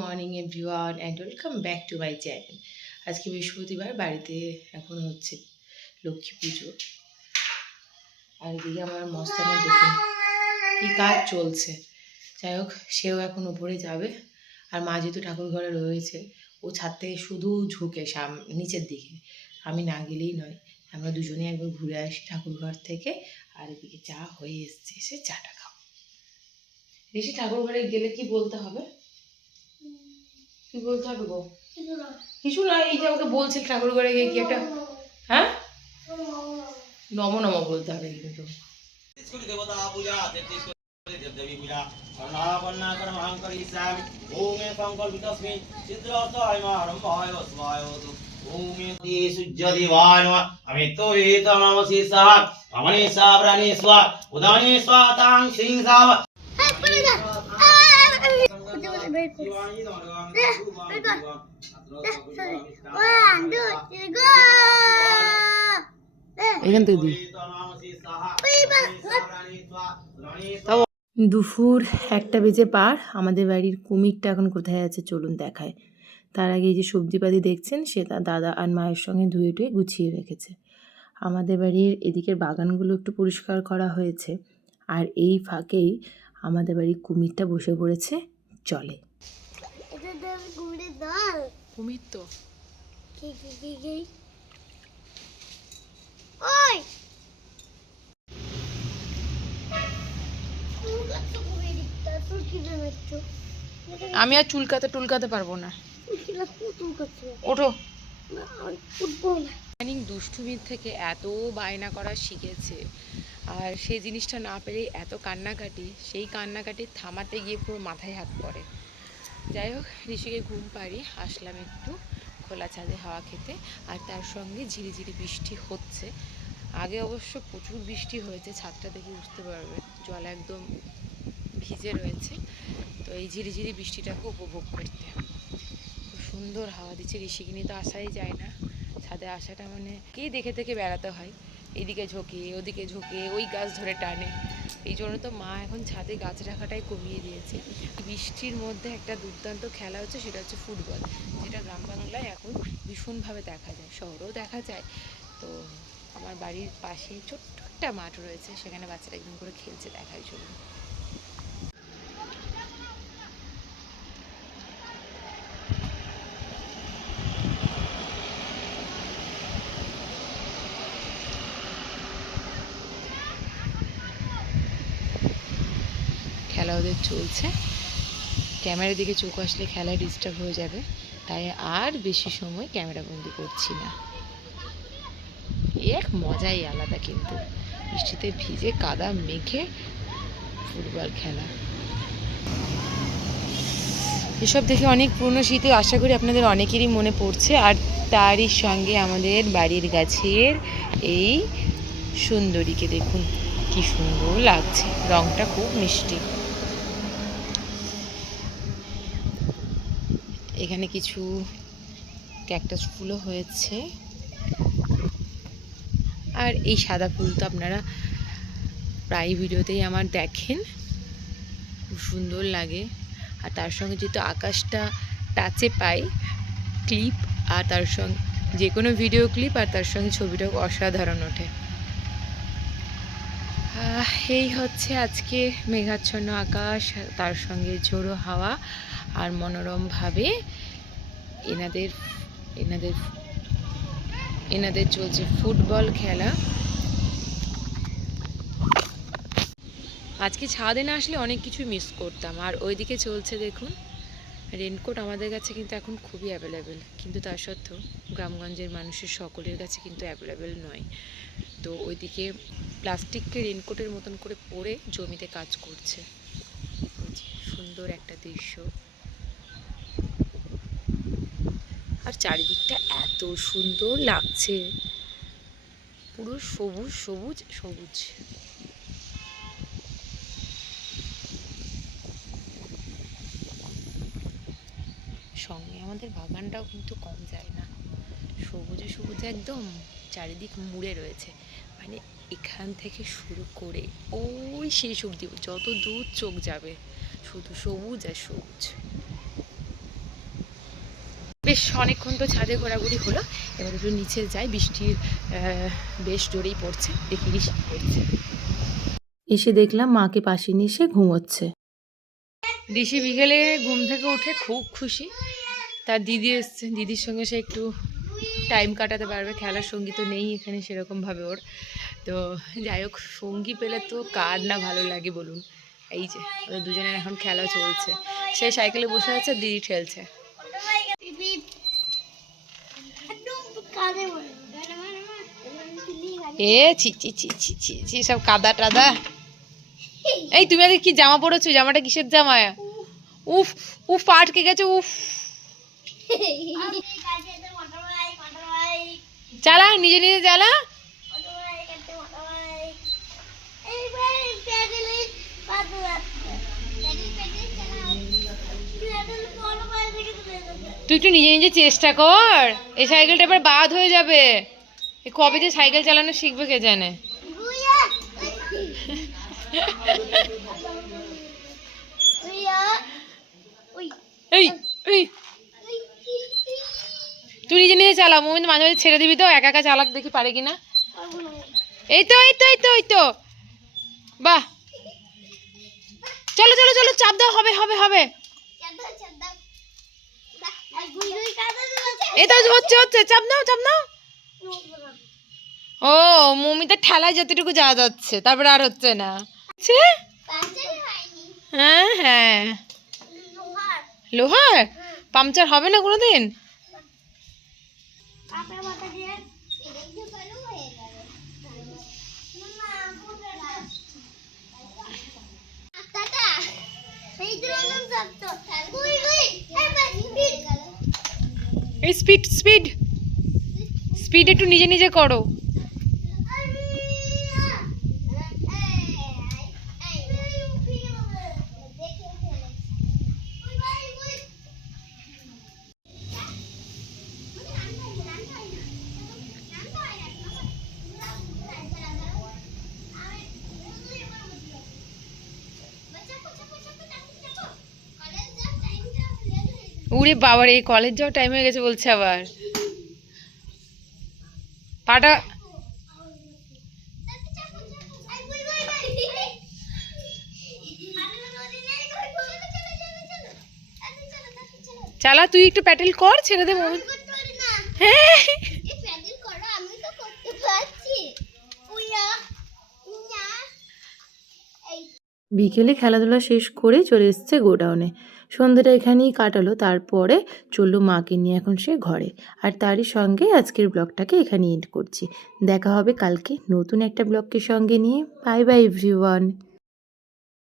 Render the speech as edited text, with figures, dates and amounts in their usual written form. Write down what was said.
Morning everyone and welcome back to my channel. আজকে বৃহস্পতিবার, বাড়িতে এখন হচ্ছে লক্ষ্মী পুজো। আর এদিকে আমার মস্তানের দেখুন কি কাজ চলছে। যাই হোক, সেও এখন উপরে যাবে। আর মা যেহেতু ঠাকুর ঘরে রয়েছে, ও ছাদ থেকে শুধু ঝুঁকে নিচের দিকে, আমি না গেলেই নয়। আমরা দুজনে একবার ঘুরে আসি ঠাকুর ঘর থেকে। আর এদিকে চা হয়ে এসছে, এসে চাটা খাও। ঋষি, ঠাকুর ঘরে গেলে কি বলতে হবে? কি বলতে হবে গো? কিছু না, এই যে আমাকে বলছিল ঠাকুর ঘরে গিয়ে কি একটা, হ্যাঁ, নম নম বলতে হবে কিন্তু। এখান থেকে দিই। দুপুর 1টা বেজে পার। আমাদের বাড়ির কুমিরটা এখন কোথায় আছে চলুন দেখায়। তার আগে এই যে সবজিপাতি দেখছেন, সেটা দাদা আর মায়ের সঙ্গে ধুয়ে টুয়ে গুছিয়ে রেখেছে। আমাদের বাড়ির এদিকের বাগানগুলো একটু পরিষ্কার করা হয়েছে। আর এই ফাঁকেই আমাদের বাড়ির কুমিরটা বসে পড়েছে চলে। কুমির তো আমি আর টুলকাতে পারবো না। ওঠো। দুষ্টুমির থেকে এত বায়না করা শিখেছে, আর সেই জিনিসটা না পেরে এত কান্নাকাটি, সেই কান্নাকাটি থামাতে গিয়ে পুরো মাথায় হাত পড়ে। যাই হোক, ঋষিকে ঘুম পাড়ি আসলাম একটু খোলা ছাদে হাওয়া খেতে। আর তার সঙ্গে ঝিরিঝিরি বৃষ্টি হচ্ছে। আগে অবশ্য প্রচুর বৃষ্টি হয়েছে, ছাদটা দেখে বুঝতে পারবে জল একদম ভিজে রয়েছে। তো এই ঝিরিঝিরি বৃষ্টিটাকে উপভোগ করতে খুব সুন্দর হাওয়া দিচ্ছে। ঋষিকে নিয়ে তো আসাই যায় না ছাদে, আসাটা মানে কে দেখে থেকে বেড়াতে হয়, এইদিকে ঝোঁকে ওদিকে ঝোঁকে, ওই গাছ ধরে টানে। এই জন্য তো মা এখন ছাদে গাছ রাখাটাই কমিয়ে দিয়েছে। বৃষ্টির মধ্যে একটা দুর্দান্ত খেলা হচ্ছে, সেটা হচ্ছে ফুটবল, যেটা গ্রাম বাংলায় এখন ভীষণভাবে দেখা যায়, শহরেও দেখা যায়। তো আমার বাড়ির পাশে ছোট্ট একটা মাঠ রয়েছে, সেখানে বাচ্চারা একদম করে খেলছে, দেখার জন্য। খেলা ওদের চলছে, ক্যামেরার দিকে চোখ আসলে খেলায় ডিস্টার্ব হয়ে যাবে, তাই আর বেশি সময় ক্যামেরা বন্দি করছি না। এক মজাই আলাদা কিন্তু, বৃষ্টিতে ভিজে কাদা মেখে ফুটবল খেলা। এসব দেখে অনেক পুরনো স্মৃতি আশা করি আপনাদের অনেকেরই মনে পড়ছে। আর তারই সঙ্গে আমাদের বাড়ির গাছের এই সুন্দরীকে দেখুন কি সুন্দর লাগছে, রংটা খুব মিষ্টি। এখানে কিছু ক্যাকটাস ফুলও হয়েছে। আর এই সাদা ফুল তো আপনারা প্রায় ভিডিওতেই আমার দেখেন, খুব সুন্দর লাগে। আর তার সঙ্গে যেহেতু আকাশটা টাচে পাই ক্লিপ, আর তার সঙ্গে যে কোনো ভিডিও ক্লিপ, আর তার সঙ্গে ছবিটাও অসাধারণ ওঠে। এই হচ্ছে আজকে মেঘাচ্ছন্ন আকাশ, তার সঙ্গে ঝোড়ো হাওয়া, আর মনোরমভাবে এনাদের এনাদের এনাদের চলছে ফুটবল খেলা। আজকে ছাদে না আসলে অনেক কিছু মিস করতাম। আর ওইদিকে চলছে দেখুন, রেনকোট আমাদের কাছে কিন্তু এখন খুবই অ্যাভেলেবেল, কিন্তু তা সত্ত্বেও গ্রামগঞ্জের মানুষের সকলের কাছে কিন্তু অ্যাভেলেবেল নয়। তো ওইদিকে প্লাস্টিককে রেনকোটের মতন করে পরে জমিতে কাজ করছে। সুন্দর একটা দৃশ্য, আর চারিদিকটা এত সুন্দর লাগছে, পুরো সবুজ সবুজ সবুজ। সঙ্গে আমাদের বাগানটাও কিন্তু কম যায় না, সবুজে সবুজে একদম চারিদিক মুড়ে রয়েছে। মানে এখান থেকে শুরু করে ওই শেষ অবধি যত দূর চোখ যাবে শুধু সবুজ আর সবুজ। বেশ অনেকক্ষণ তো ছাদে ঘোরাঘুরি হলো, এবার একটু নিচে যাই। বৃষ্টির বেশ জোরেই পড়ছে, দেখি ঋষি পড়ছে। এসে দেখলাম মাকে পাশে নিয়ে এসে ঘুমোচ্ছে। ঋষি বিকেলে ঘুম থেকে উঠে খুব খুশি, তার দিদি এসছে, দিদির সঙ্গে সে একটু টাইম কাটাতে পারবে। খেলার সঙ্গী তো নেই এখানে সেরকমভাবে ওর, তো যাই হোক সঙ্গী পেলে তো কার না ভালো লাগে বলুন। এই যে ওদের দুজনের এখন খেলা চলছে, সে সাইকেলে বসে আছে, দিদি ঠেলছে। এ ছি ছি ছি ছি ছি ছি, সব কাদা টাদা। এই তুমি আগে কি জামা পরেছো? জামাটা কিসের জামা? উফ উফ, পা আটকে গেছে। উফ, চালা নিজে নিজে চালা। তুই একটু নিজে নিজে চেষ্টা কর, এই সাইকেলটা এবার বাদ হয়ে যাবে। কবে যে সাইকেল চালানো শিখবে কে জানে। এই এই, তুই নিজে নিজে চালা, মোমিন মাঝে মাঝে ছেড়ে দিবি তো, একা একা চালাক দেখি পারে কিনা। এই তো এই তো এই তো এই তো, বাহ, চলো চলো চলো, চাপ দাও, হবে হবে হবে। এই তো হচ্ছে হচ্ছে, চাপ নাও চাপ নাও। ও মমিতা ঠেলায় যতটুকু যাওয়া যাচ্ছে, তারপরে আর হচ্ছে না। হ্যাঁ হ্যাঁ, লোহার পাংচার হবে না কোনোদিন। এই স্পিড স্পিড স্পিড একটু নিজে নিজে করো। উরে বাবার, এই কলেজ যাওয়ার টাইম হয়ে গেছে বলছে আবার। পাটা চালা, তুই একটু প্যাটেল কর, ছেড়ে দে মমিন। হ্যাঁ বিকেলে খেলাধুলা শেষ করে চলে এসছে গোডাউনে। সন্ধ্যাটা এখানেই কাটালো, তারপরে চললো মাকে নিয়ে এখন সে ঘরে। আর তারই সঙ্গে আজকের ব্লগটাকে এখানে এন্ড করছি। দেখা হবে কালকে নতুন একটা ব্লগকে সঙ্গে নিয়ে। Bye bye everyone.